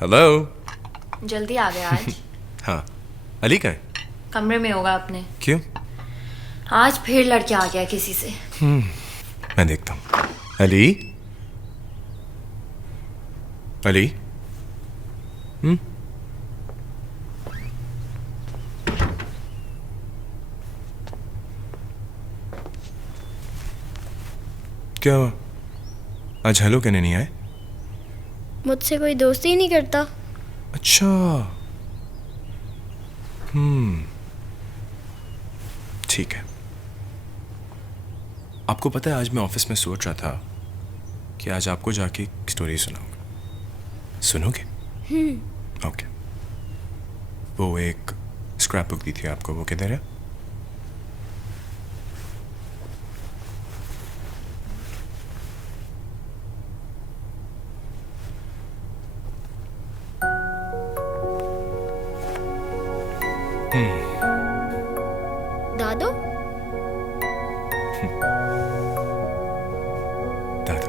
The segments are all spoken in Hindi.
हेलो। जल्दी आ गया आज। हाँ, अली का है? कमरे में होगा अपने। क्यों? आज फिर लड़के आ गया किसी से। मैं देखता हूँ। अली, अली। क्या हुआ? आज हेलो कहने नहीं आए? मुझसे कोई दोस्ती ही नहीं करता। अच्छा। ठीक है। आपको पता है, आज मैं ऑफिस में सोच रहा था कि आज आपको जाके एक स्टोरी सुनाऊंगा। सुनोगे? ओके। वो एक स्क्रैप बुक दी थी आपको, वो किधर है? दादू, दादा।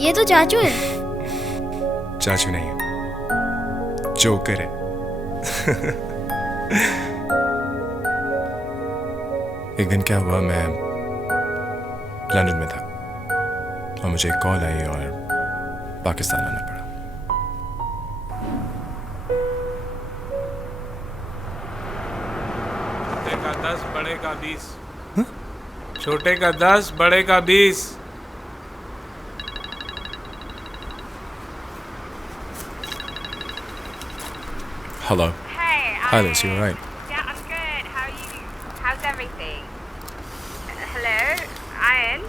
ये तो चाचू है। चाचू नहीं है, जोकर है। एक दिन क्या हुआ, मैं लंदन में था और मुझे एक कॉल आई और पाकिस्तान आना पड़ा। छोटे का 10, बड़े का 20। छोटे का 10, बड़े का 20। Hello. Hey, Hi, Liz, you all right? Yeah, I'm good. How are you? How's everything? Hello, Ian.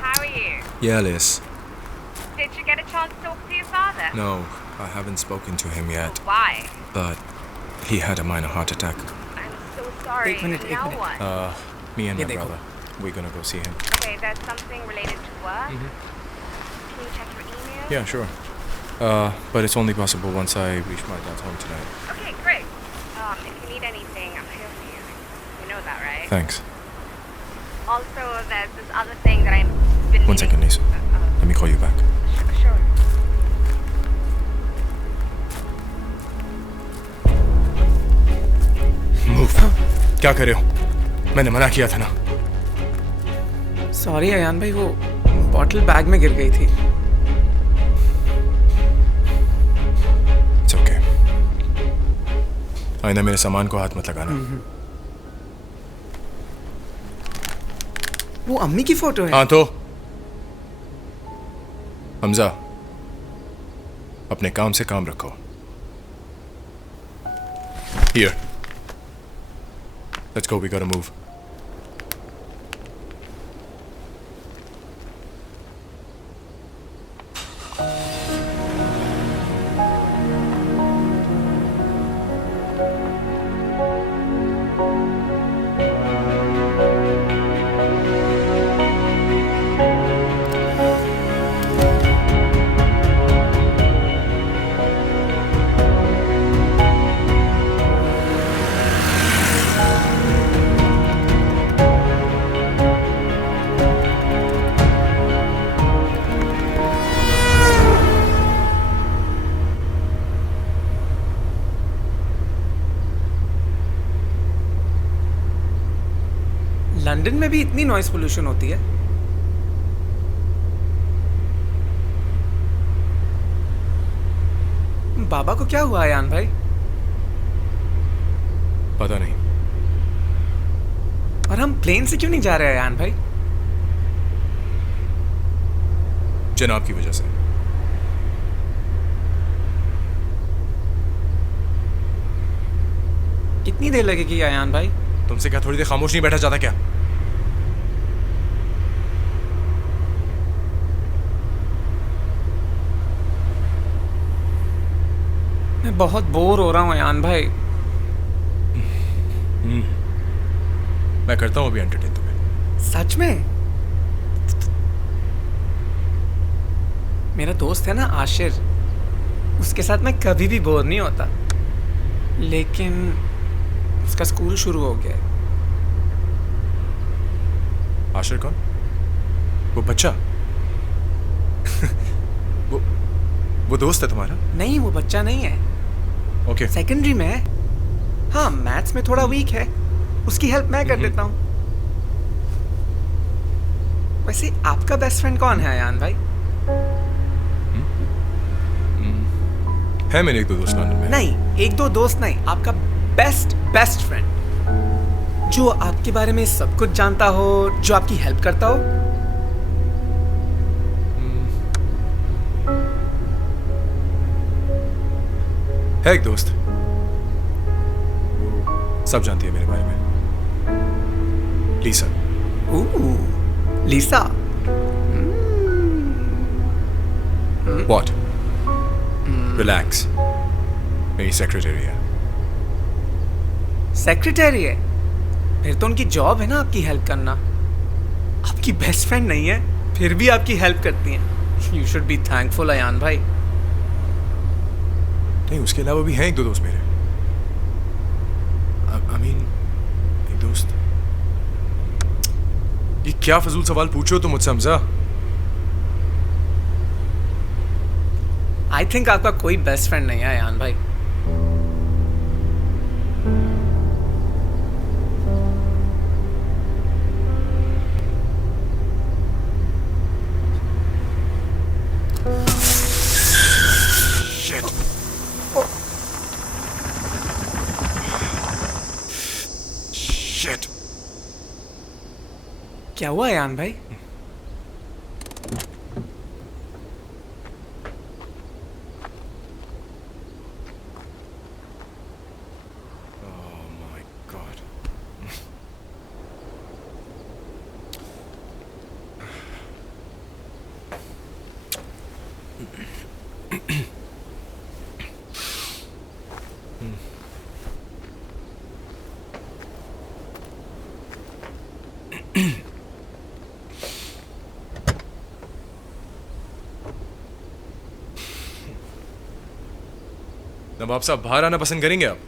How are you? Yeah, Liz. Did you get a chance to talk to your father? No, I haven't spoken to him yet, Why? but he had a minor heart attack. I'm so sorry. एक minute. Now what? Me and ये my देखो। brother, we're gonna go see him. Okay, there's something related to work. Can you check your email? Yeah, sure. But it's only possible once I reach my dad's home tonight. Okay, great. If you need anything, I'm here for you. You know that, right? Thanks. Also, there's this other thing that I've been. One second, Lisa. Let me call you back. Sure. Move. क्या कर रहे हो? मैंने मना किया था ना। सॉरी अयान भाई, वो बॉटल बैग में गिर गई थी। It's okay. आइंदा मेरे सामान को हाथ मत लगाना। वो अम्मी की फोटो है। हाँ तो हमजा, अपने काम से काम रखो। Here. Let's go, we gotta move. London में भी इतनी नॉइस पोल्यूशन होती है? बाबा को क्या हुआ अयान भाई? पता नहीं। और हम प्लेन से क्यों नहीं जा रहे अयान भाई? जनाब की वजह से। कितनी देर लगेगी अयान भाई? तुमसे क्या थोड़ी देर खामोश नहीं बैठा जाता क्या? मैं बहुत बोर हो रहा हूँ अयान भाई। मैं करता हूँ अभी एंटरटेन तुम्हें। सच में? मेरा दोस्त है ना आशिर, उसके साथ मैं कभी भी बोर नहीं होता। लेकिन उसका स्कूल शुरू हो गया है। आशिर कौन? वो बच्चा वो दोस्त है तुम्हारा? नहीं, वो बच्चा नहीं है, ओके सेकेंडरी में है। हाँ, मैथ्स में थोड़ा वीक है, उसकी हेल्प मैं कर देता हूँ। वैसे आपका बेस्ट फ्रेंड कौन है अयान भाई? है मेरे एक दो दोस्त लंदन में। नहीं, एक दो दोस्त नहीं, आपका बेस्ट फ्रेंड, जो आपके बारे में सब कुछ जानता हो, जो आपकी हेल्प करता हो। है एक दोस्त, सब जानती है मेरे बारे में, लीसा। लीसा। What? Relax. मेरी सेक्रेटरी है। सेक्रेटरी है? फिर तो उनकी जॉब है ना आपकी हेल्प करना। आपकी बेस्ट फ्रेंड नहीं है, फिर भी आपकी हेल्प करती हैं। You should be thankful Ayaan भाई। नहीं, उसके अलावा भी हैं एक दो दोस्त मेरे। I mean, एक दोस्त। ये क्या फजूल सवाल पूछो तुम मुझसे हमजा? आई थिंक आपका कोई बेस्ट फ्रेंड नहीं है अयान भाई। Shit. क्या हुआ अयान भाई? Oh my God. नवाब साहब, बाहर आना पसंद करेंगे आप?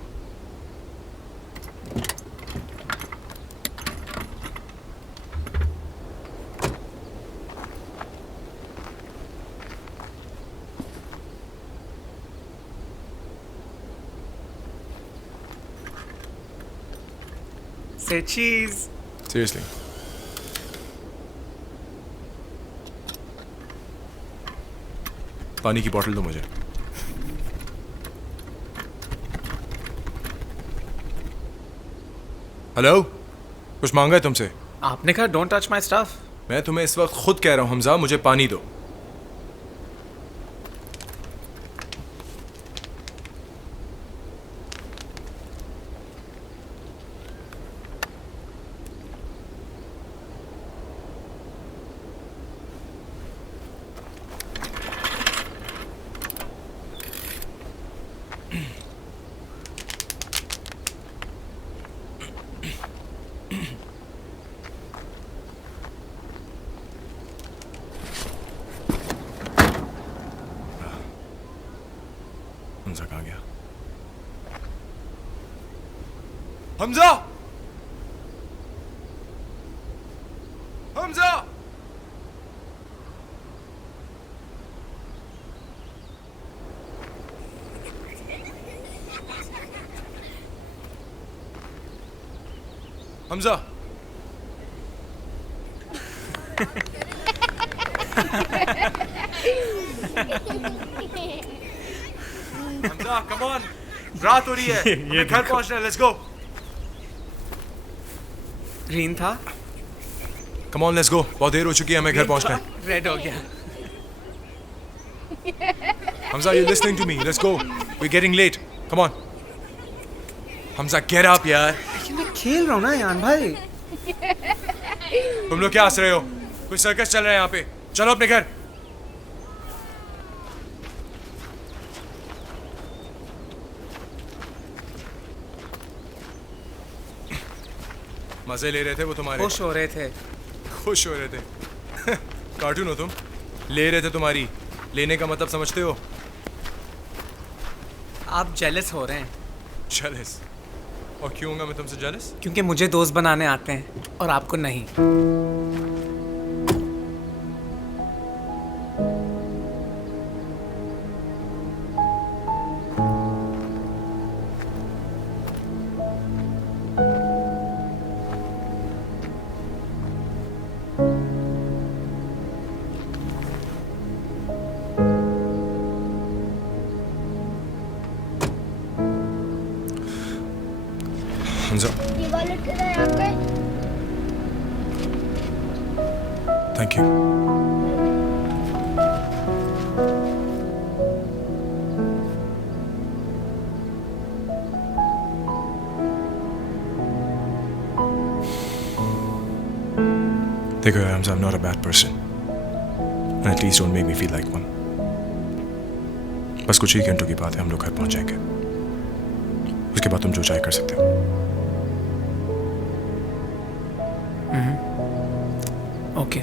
Say cheese. Seriously. पानी की बोतल दो मुझे। हेलो, कुछ मांगा है तुमसे? आपने कहा डोंट टच माय स्टफ। मैं तुम्हें इस वक्त खुद कह रहा हूं हमजा, मुझे पानी दो। हमजा कहाँ गया? हमजा! हमजा! हमजा! Hamza, come on! रात हो रही है, हमें घर पहुंचना है, let's go! ग्रीन था, Come on, let's go. बहुत देर हो चुकी है, हमें घर पहुंचना है। रेड हो गया। Hamza, you're listening to me. Let's go. We're getting late. Come on. Hamza, get up, यार. लेकिन मैं खेल रहा हूँ ना यान भाई। तुम लोग क्या हंस रहे हो? कोई सर्कस चल रहा है यहाँ पे। चलो अपने घर। मजे ले रहे थे वो तुम्हारे। खुश हो रहे थे। खुश हो रहे थे। कार्टून हो तुम। ले रहे थे तुम्हारी। लेने का मतलब समझते हो? आप जेलस हो रहे हैं। जेलस? और क्यों होगा मैं तुमसे जेलस? क्योंकि मुझे दोस्त बनाने आते हैं और आपको नहीं। Hands up. ये वॉलेट किधर है आपका? Thank you. देखो यार, I'm not a bad person. And at least don't make me feel like one. बस कुछ ही घंटों की बात है, हम लोग घर पहुंच जाएंगे. उसके बाद तुम जो चाहे कर सकते हो. ओके.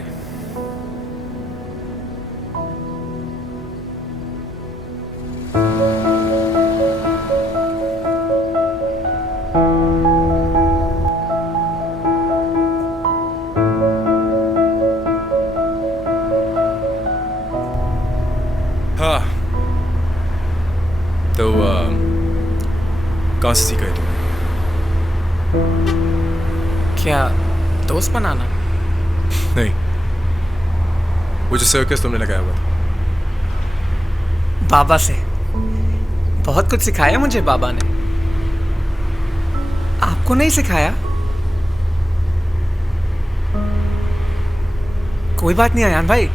हाँ. तो कहाँ से सीखा है तुमने? क्या दोस्त बनाना? नहीं, वो जो सर्कस तुमने लगाया हुआ था. बाबा से. बहुत कुछ सिखाया मुझे बाबा ने. आपको नहीं सिखाया? कोई बात नहीं अयान भाई,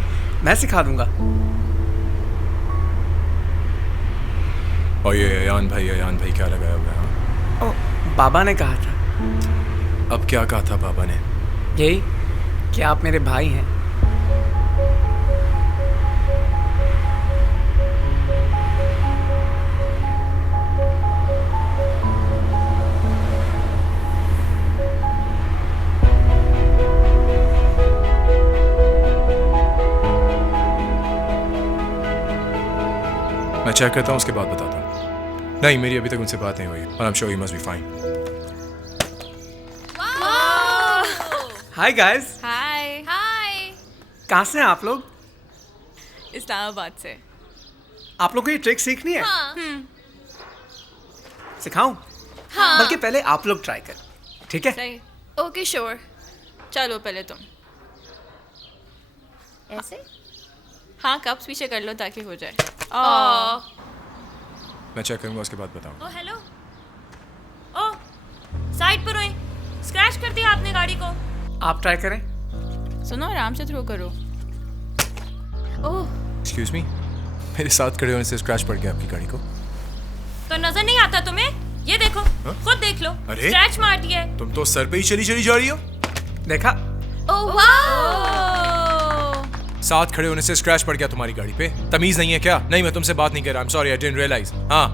मैं सिखा दूंगा. और ये अयान भाई क्या लगाया हुआ है? हाँ? ओ, बाबा ने कहा था. अब क्या कहा था बाबा ने? यही कि आप मेरे भाई हैं. मैं चेक करता हूँ, उसके बाद बताता हूँ. नहीं, मेरी अभी तक उनसे बात नहीं हुई. और I am sure you must be fine. Hi guys. Hi hi कहाँ से हैं आप लोग? इस्लामाबाद से. आप लोग को ये ट्रिक सीखनी है? हाँ. सिखाऊं? हाँ. बल्कि पहले आप लोग ट्राई कर. ठीक है? सही. Okay sure. चलो पहले तुम. ऐसे? हाँ कप्स पीछे कर लो ताकि हो जाए. मैं चेक करूँगा, उसके बाद बताऊँ. ओ हेलो. ओ साइड पर हुई. स्क्रैच कर दिया आपने गाड़ी को. आप ट्राई करें. सुनो आराम से थ्रो करो. ओह एक्सक्यूज मी, मेरे साथ खड़े होने से स्क्रैच पड़ गया आपकी गाड़ी को. तो नजर नहीं आता तुम्हें? ये देखो. हाँ? खुद देख लो. अरे? स्क्रैच मार दिया है. तुम तो सर पे ही चली जा रही हो. देखा? Oh wow. साथ खड़े होने से स्क्रैच पड़ गया तुम्हारी गाड़ी पे. तमीज नहीं है क्या? नहीं, मैं तुमसे बात नहीं कर रहा. I am sorry, I didn't realise. हाँ,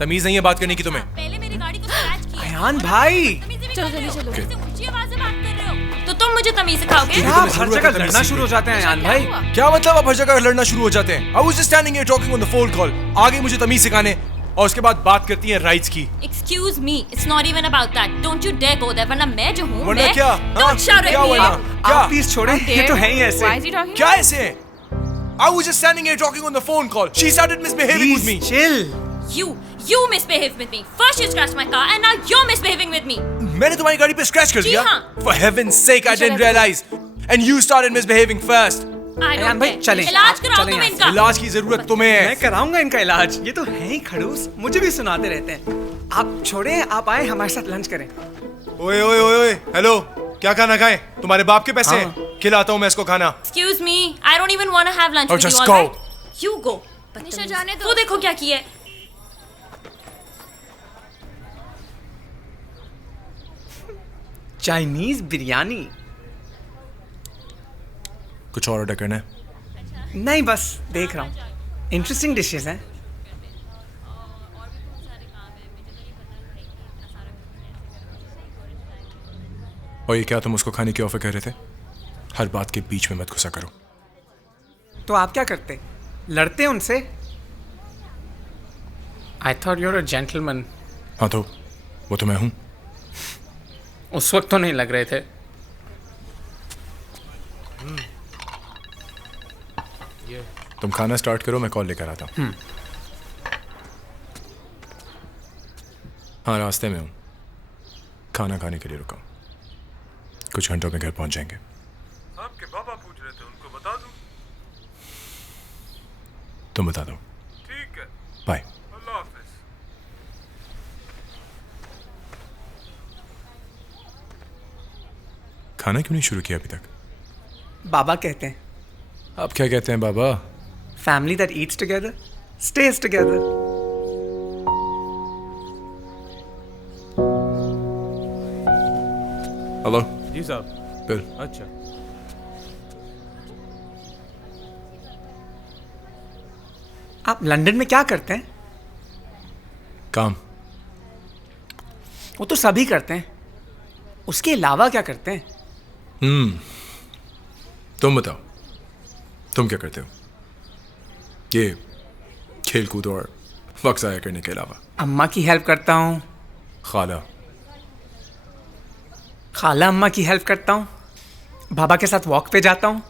तमीज नहीं है बात करने की तुम्हें. पहले मेरी गाड़ी को स्क्रैच किया. अयान भाई. चलो, चलो, चलो. ऐसे ऊंची आवाज में बात कर रहे हो तो तुम मुझे तमीज सिखाओगे? क्या आप हर जगह लड़ना शुरू हो जाते हैं अयान भाई? क्या मतलब आप हर जगह लड़ना शुरू हो जाते हैं? I was just standing here talking on the phone call. आगे मुझे तमीज सिखाने और उसके बाद बात करती हैं राइट्स की. Excuse me, it's not even about that. Don't you dare go there. वरना मैं जो हूँ वरना मैं. क्या? Don't shout at क्या me. वरना? क्या? आप प्लीज छोड़ें. ये तो है ही ऐसे. Why is he talking? क्या ऐसे है? I was just standing here talking on the phone call. She started misbehaving with me. Please chill. You misbehaved with me. First you scratched my car and now you're misbehaving with me. मैंने तुम्हारी गाड़ी पे स्क्रैच कर जी दिया. हाँ. For heaven's sake, I didn't realize. And you started misbehaving first. I don't Ayan भाई, care. चलें. इलाज आप कराओ चलें तुम यहाँ से. इनका. इलाज की जरूरत तुम्हें मैं है. कराऊंगा इनका इलाज. ये तो है ही खड़ूस. मुझे भी सुनाते रहते हैं. आप छोड़े, आप आए हमारे साथ लंच करें. ओए, हेलो. क्या खाना खाएं? तुम्हारे बाप के पैसे हाँ. हैं. खिलाता हूँ मैं इसको खाना. Excuse me. I don't even want to have lunch Oh, with you. just all go. right? You go. निशा जाने दो. वो देखो क्या किया है. चाइनीज बिरयानी. कुछ और ऑर्डर करना है? नहीं, बस देख रहा हूँ. इंटरेस्टिंग डिशेस हैं. और ये क्या तुम उसको खाने की ऑफर कर रहे थे? हर बात के बीच में मत घुसा करो. तो आप क्या करते? लड़ते उनसे? I thought you're a gentleman. हाँ तो वो तो मैं हूँ. उस वक्त तो नहीं लग रहे थे. तुम खाना स्टार्ट करो, मैं कॉल लेकर आता हूँ. हाँ, रास्ते में हूँ. खाना खाने के लिए रुका हूँ. कुछ घंटों में घर पहुँच जाएंगे. आपके पापा पूछ रहे थे, उनको बता दूं? तुम बता दो. ठीक है, बाय. अल्लाह हाफिज. खाना क्यों नहीं शुरू किया अभी तक? बाबा कहते हैं आप क्या कहते हैं बाबा? Family that eats together stays together. Hello जी साहब। बिल। अच्छा। आप लंदन में क्या करते हैं? काम। वो तो सभी करते हैं, उसके अलावा क्या करते हैं? तुम बताओ, तुम क्या करते हो? ये खेल कूद और वक्त ज़ाया करने के अलावा। अम्मा की हेल्प करता हूँ, खाला। खाला अम्मा की हेल्प करता हूँ, बाबा के साथ वॉक पे जाता हूँ,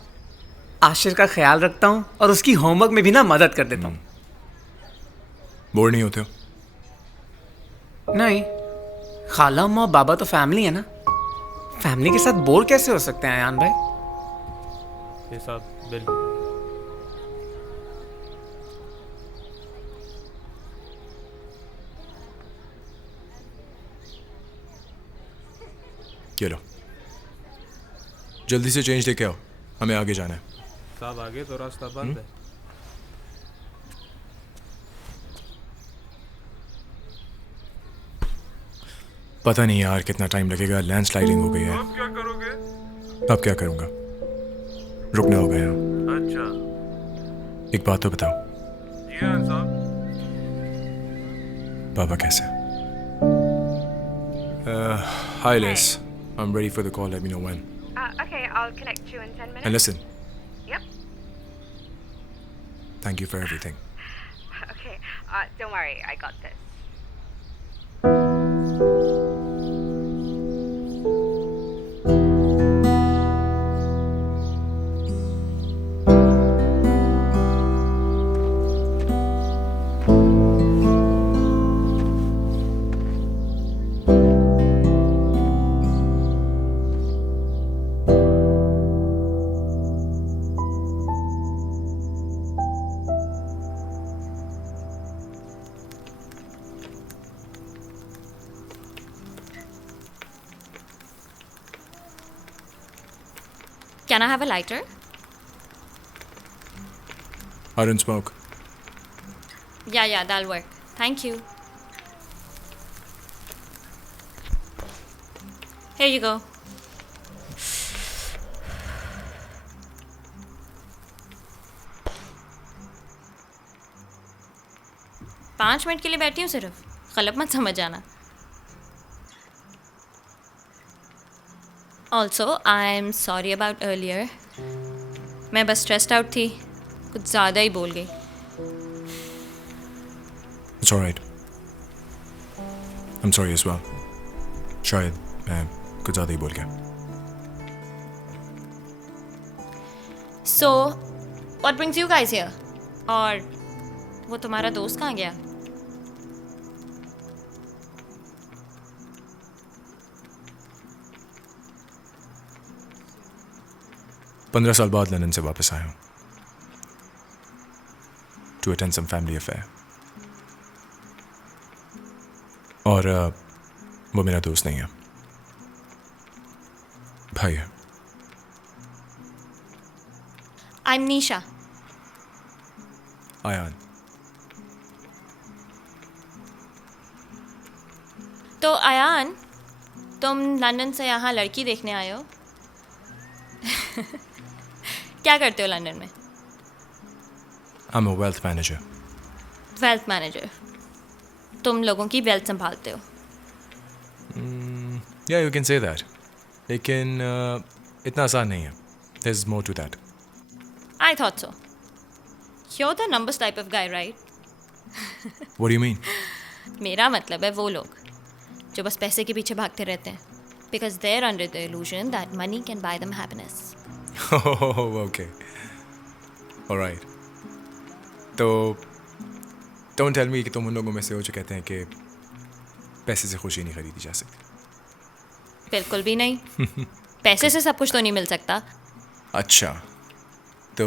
आशिर का ख्याल रखता हूँ और उसकी होमवर्क में भी ना मदद कर देता हूँ। बोर नहीं होते हो? नहीं, खाला अम्मा और बाबा तो फैमिली है ना, फैमिली के साथ बोर कैसे हो सकते हैं अयान भाई? ये साहब बिल। ये लो, जल्दी से चेंज लेके आओ, हमें आगे जाना है। साहब आगे तो रास्ता बंद है। पता नहीं यार कितना टाइम लगेगा, लैंडस्लाइडिंग हो गई है। अब क्या करोगे? अब क्या करूँगा, रुकना होगा यहाँ। अच्छा। एक बात तो बताओ, जी हाँ साहब। बाबा कैसे? Hi Les, I'm ready for the call, let me know when. Okay, I'll connect you in 10 minutes. And listen, Yep. thank you for everything. Okay, don't worry, I got this. Can I have a lighter? I don't smoke. Yeah, that'll work. Thank you. Here you go. पाँच मिनट के लिए बैठी हूँ सिर्फ, गलत मत समझ जाना। Also I am sorry about earlier. मैं बस स्ट्रेस्ड आउट थी, कुछ ज़्यादा ही बोल गई। It's alright. I'm sorry as well. शायद मैं कुछ ज़्यादा ही बोल गया। So, what brings you guys here? और वो तुम्हारा दोस्त कहाँ गया? पंद्रह साल बाद लंदन से वापस आया हूँ to attend some family affair. और वो मेरा दोस्त नहीं है, भाई है। I'm Nisha. आयान। तो अयान, तुम लंदन से यहाँ लड़की देखने आए हो? क्या करते हो लंदन में? I'm a wealth manager. Wealth manager. तुम लोगों की वेल्थ संभालते हो। Yeah, you can say that. लेकिन इतना आसान नहीं है. There's more to that. I thought so. You're the numbers type of guy, right? What do you mean? मेरा मतलब है वो लोग जो बस पैसे के पीछे भागते रहते हैं, because they're under the illusion that money can buy them happiness. Oh, okay. All right. तो don't tell me कि तुम उन लोगों में से हो जो कहते हैं कि पैसे से खुशी नहीं खरीदी जा सकती। बिल्कुल भी नहीं। पैसे से सब कुछ तो नहीं मिल सकता। अच्छा, तो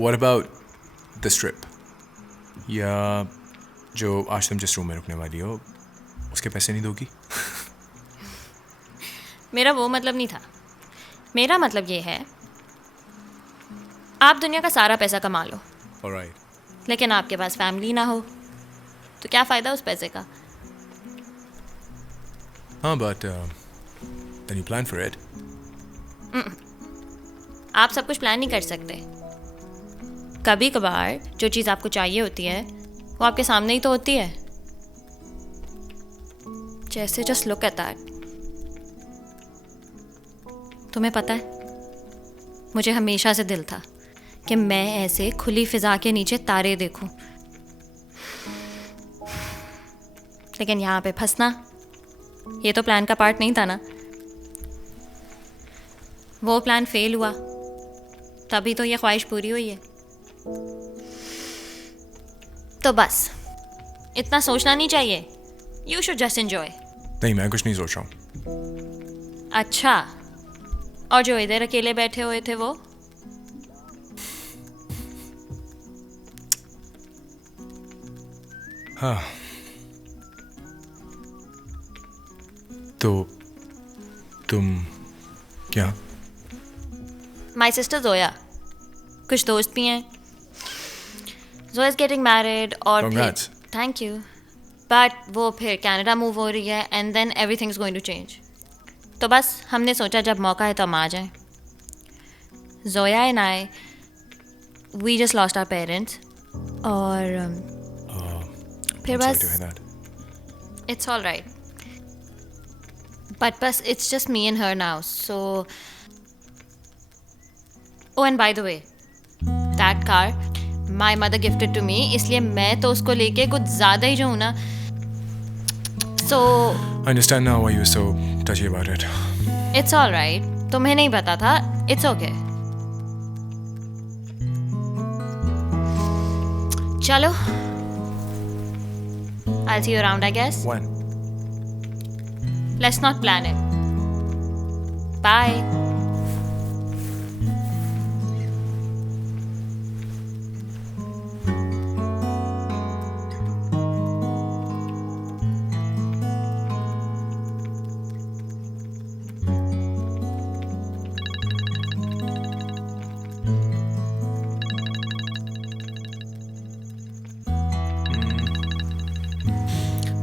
what about this trip? या जो आज तुम जिस रूम में रुकने वाली हो उसके पैसे नहीं दोगी? मेरा वो मतलब नहीं था। मेरा मतलब ये है, आप दुनिया का सारा पैसा कमा लो, ऑलराइट। लेकिन आपके पास फैमिली ना हो, तो क्या फ़ायदा उस पैसे का? हाँ, but then you plan for it. आप सब कुछ प्लान नहीं कर सकते। कभी कभार जो चीज़ आपको चाहिए होती है वो आपके सामने ही तो होती है। जैसे जस्ट लुक एट दैट। तुम्हें पता है, मुझे हमेशा से दिल था कि मैं ऐसे खुली फिजा के नीचे तारे देखूं, लेकिन यहाँ पे फंसना ये तो प्लान का पार्ट नहीं था ना। वो प्लान फेल हुआ, तभी तो ये ख्वाहिश पूरी हुई है। तो बस इतना सोचना नहीं चाहिए। You should just enjoy. नहीं, मैं कुछ नहीं सोच रहा हूँ। अच्छा, और जो इधर अकेले बैठे हुए थे वो? हाँ, तो तुम क्या? माई सिस्टर जोया, कुछ दोस्त भी हैं। जोया इज गेटिंग मैरिड और Congrats. थैंक यू, बट वो फिर कनाडा मूव हो रही है and then everything is going to change. तो बस हमने सोचा जब मौका है तो हम आ जाएं। Zoya and I, we just lost our parents और फिर I'm sorry बस to hear that. It's all right, but बस it's just me and her now. So oh and by the way, that car my mother gifted to me, इसलिए मैं तो उसको लेके कुछ ज़्यादा ही जो हूँ ना। So I understand now why you were so touchy about it. it's all right. तुम्हें नहीं पता था, it's okay. चलो, I'll see you around, I guess. When? Let's not plan it. Bye.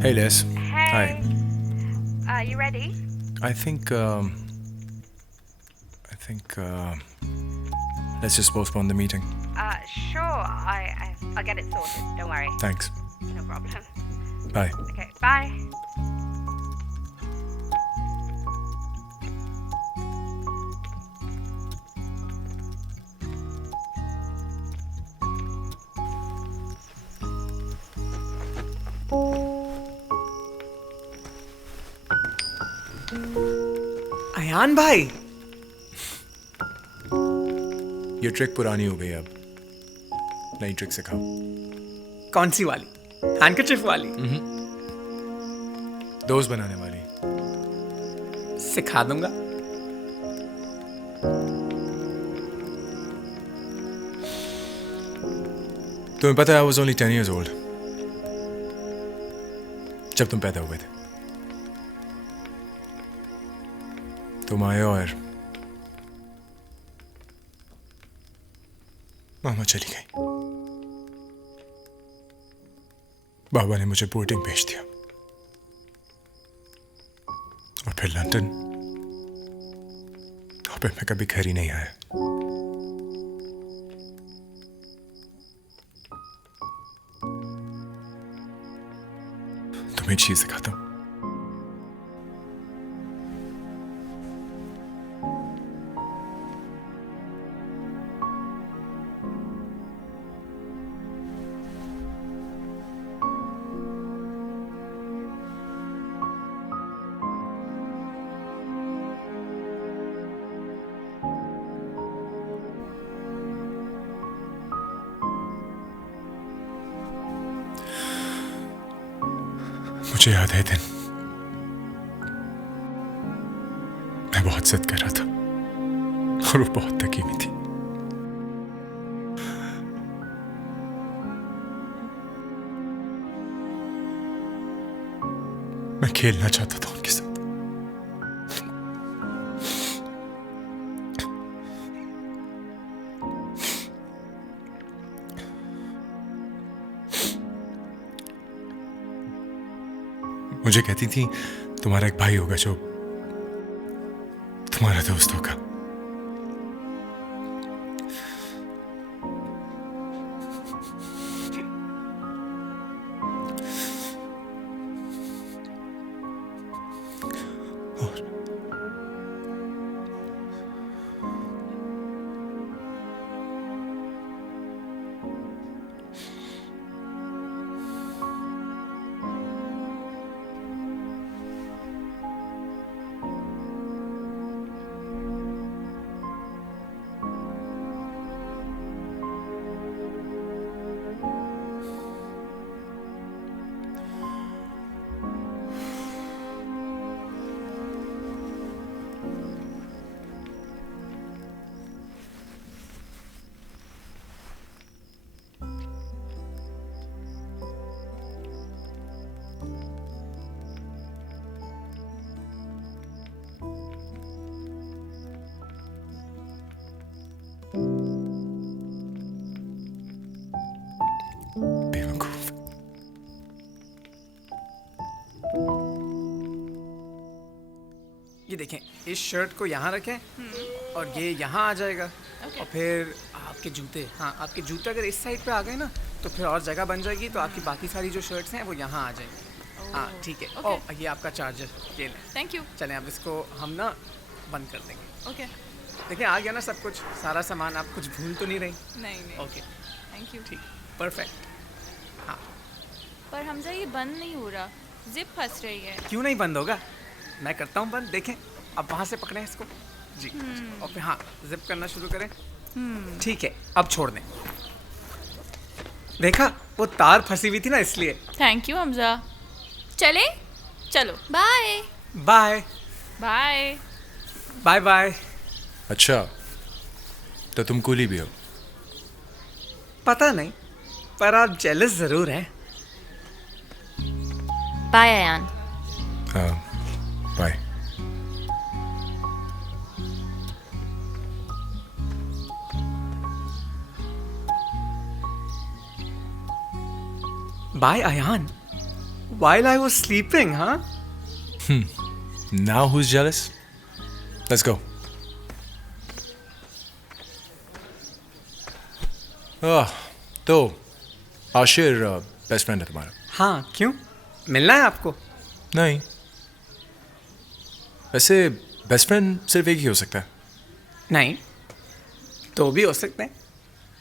Hey, Liz. Hey. Hi. You ready? I think let's just postpone the meeting. Sure. I'll get it sorted. Don't worry. Thanks. No problem. Bye. Okay. Bye. Ayan भाई, ये ट्रिक पुरानी हो गई अब। नई ट्रिक सिखाओ। कौन सी वाली? हैंडकरचिफ वाली? दोस्त बनाने वाली। सिखा दूंगा। तुम्हें पता है, I was only 10 years old जब तुम पैदा हुए थे। तुम आए और मामा चली गई। बाबा ने मुझे बोर्डिंग भेज दिया और फिर लंदन, और फिर मैं कभी घर ही नहीं आया। तुम्हें चीज सिखाता हूं। मुझे याद है दिन, मैं बहुत जिद कर रहा था और वो बहुत थकी हुई थी। मैं खेलना चाहता था उनके साथ, मुझे कहती थी तुम्हारा एक भाई होगा जो तुम्हारा दोस्त होगा। बेवकूफ। ये देखें, इस शर्ट को यहाँ रखें और ये यहाँ आ जाएगा। और फिर आपके जूते, हाँ आपके जूते अगर इस साइड पे आ गए ना तो फिर और जगह बन जाएगी, तो आपकी बाकी सारी जो शर्ट्स हैं वो यहाँ आ जाएंगी। हाँ ठीक है। Okay. ओ ये आपका चार्जर, ये लें। Thank you. चलें अब इसको हम ना बंद कर देंगे। ओके। देखिए आ गया ना सब कुछ, सारा सामान, आप कुछ भूल तो नहीं रही? नहीं नहीं। Okay thank you. ठीक, परफेक्ट। हाँ पर हमजा ये बंद नहीं हो रहा, जिप फंस रही है। क्यों नहीं बंद होगा, मैं करता हूँ बंद। देखें अब वहाँ से पकड़ें इसको जी, और फिर हाँ जिप करना शुरू करें। ठीक है अब छोड़ दें। देखा वो तार फंसी हुई थी ना इसलिए। Thank you Hamza. चले चलो। Bye. Bye bye. Bye bye. अच्छा, तो तुम कूली भी हो? पता नहीं, पर आप जेलस जरूर हैं। Bye Ayaan. Bye. Bye Ayaan, while I was sleeping, huh? Now who's jealous? Let's go. तो आशिर बेस्ट फ्रेंड है तुम्हारा? हाँ क्यों, मिलना है आपको? नहीं, वैसे बेस्ट फ्रेंड सिर्फ एक ही हो सकता है। नहीं, तो भी हो सकते हैं,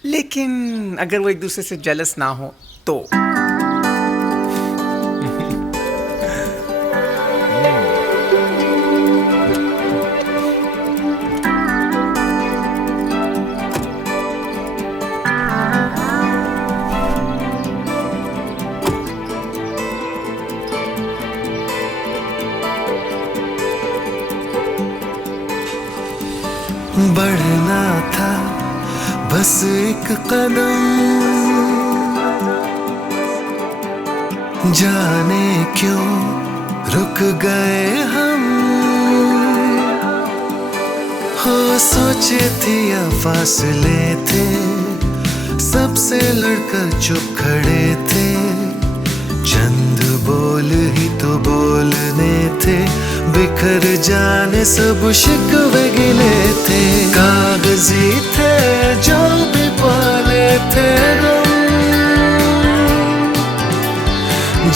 लेकिन अगर वो एक दूसरे से जेलस ना हो तो। बढ़ना था बस एक कदम, जाने क्यों रुक गए हम। हो सोचे थे या फासले थे, सबसे लड़कर चुप खड़े थे। चंद बोल ही तो बोलने थे, बिखर जाने सब शिकवे गिले थे। कागजी थे जो भी पाले थे हम,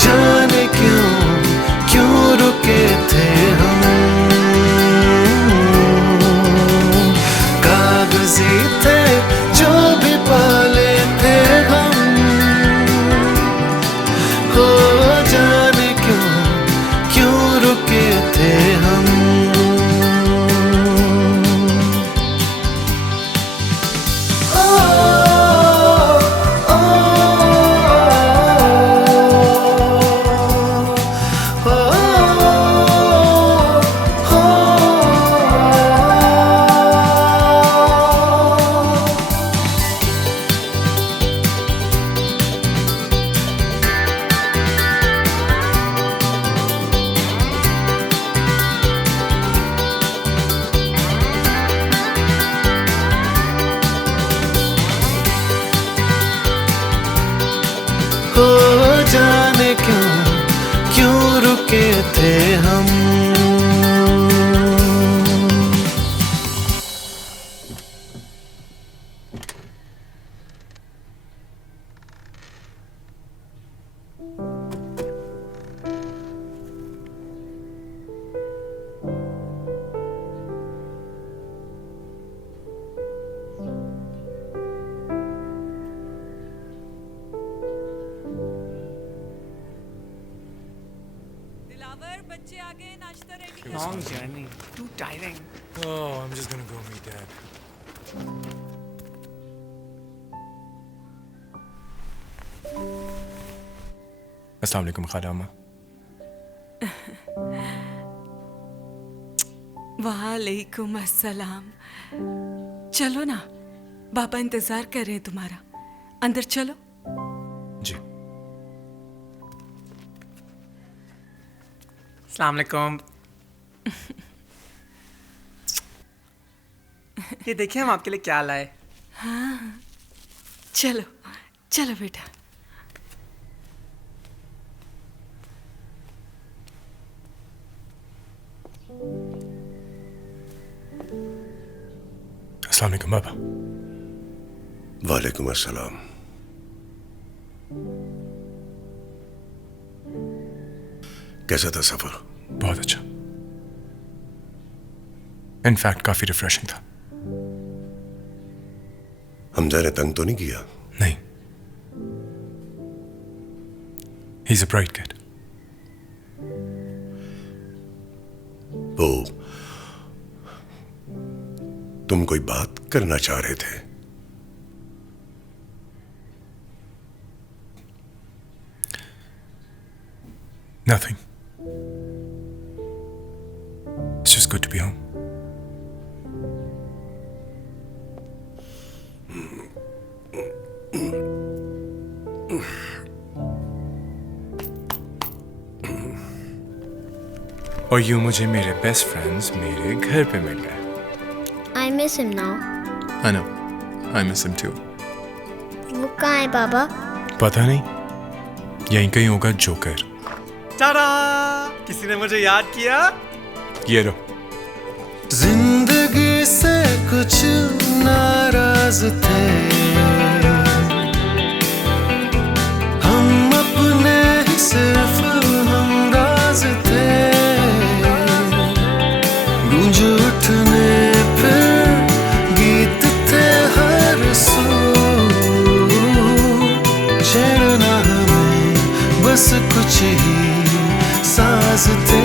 जाने क्यों रुके थे हम। कागजी थे जो भी पाले थे हम, हो जाने क्यों रुके थे हम। हो जाने क्यों रुके थे हम। बच्चे आ गए, नाश्ता ready. Long journey, too tiring. Oh, I'm just gonna go meet Dad. अस्सलाम वालेकुम खाला अम्मा। वालेकुम अस्सलाम। चलो ना, बाबा इंतजार कर रहे हैं तुम्हारा। अंदर चलो। जी। अस्सलाम वालेकुम। ये देखिए हम आपके लिए क्या लाए। हाँ, चलो चलो बेटा। अस्सलाम वालेकुम बाबा। वालेकुम अस्सलाम। कैसा था सफर? बहुत अच्छा। इनफैक्ट काफी रिफ्रेशिंग था। हमजा ने तंग तो नहीं किया? नहीं। He's a bright kid. वो तुम कोई बात करना चाह रहे थे? Nothing. It's just good to be home. और यूं मुझे मेरे बेस्ट फ्रेंड्स मेरे घर पे मिल गए। I miss him now. I know. I miss him too. वो कहाँ है पापा? पता नहीं, यहीं कहीं होगा जोकर। टाडा! किसी ने मुझे याद किया? ये लो। जिंदगी से कुछ नाराज थे हम, अपने ही सिर्फ हमराज थे। गूंज उठने फिर गीत थे हर सू, छेड़ना हमें बस कुछ ही साज थे।